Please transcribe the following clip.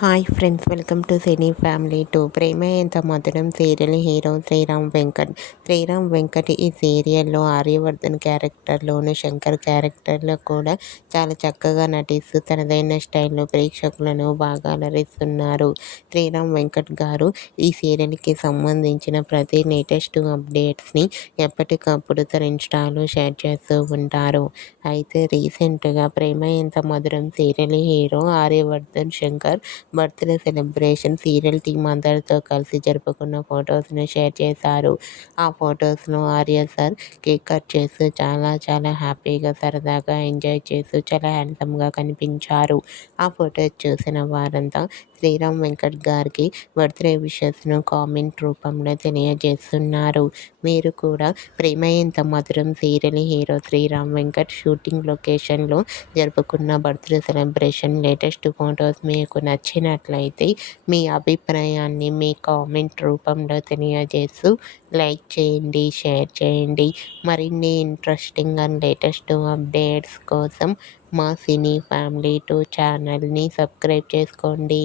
Hi friends, welcome to cine family two. Prema ఎంత మధురం serial hero Sriram Venkat. Sriram Venkat ఈ సీరియల్లో ఆర్యవర్ధన్ క్యారెక్టర్లోను, శంకర్ క్యారెక్టర్లో కూడా చాలా చక్కగా నటిస్తూ తనదైన స్టైల్లో ప్రేక్షకులను బాగా అలరిస్తున్నారు. శ్రీరామ్ వెంకట్ గారు ఈ సీరియల్కి సంబంధించిన ప్రతి లేటెస్ట్ అప్డేట్స్ని ఎప్పటికప్పుడు తన ఇన్స్టాలో షేర్ చేస్తూ ఉంటారు. అయితే రీసెంట్గా ప్రేమ ఎంత మధురం serial hero Aryavardhan Shankar birthday celebration serial team అందరితో కలిసి జరుపుకున్న ఫొటోస్ను షేర్ చేశారు. ఆ ఫొటోస్లో ఆర్య సార్ కేక్ కట్ చేస్తూ చాలా హ్యాపీగా సరదాగా ఎంజాయ్ చేస్తూ చాలా హ్యాండ్సమ్గా కనిపించారు. ఆ ఫొటోస్ చూసిన వారంతా శ్రీరామ్ వెంకట్ గారికి బర్త్డే విషెస్ను కామెంట్ రూపంలో తెలియజేస్తున్నారు. మీరు కూడా ప్రేమ ఎంత మధురం serial hero Sriram Venkat shooting లొకేషన్లో జరుపుకున్న బర్త్డే సెలబ్రేషన్ లేటెస్ట్ ఫొటోస్ మీకు నచ్చినట్లయితే మీ అభిప్రాయాన్ని మీ కామెంట్ రూపంలో తెలియజేస్తూ లైక్ చేయండి, షేర్ చేయండి. మరిన్ని ఇంట్రెస్టింగ్ అండ్ లేటెస్ట్ అప్డేట్స్ కోసం మా సినీ ఫ్యామిలీ 2 ఛానల్ని సబ్స్క్రైబ్ చేసుకోండి.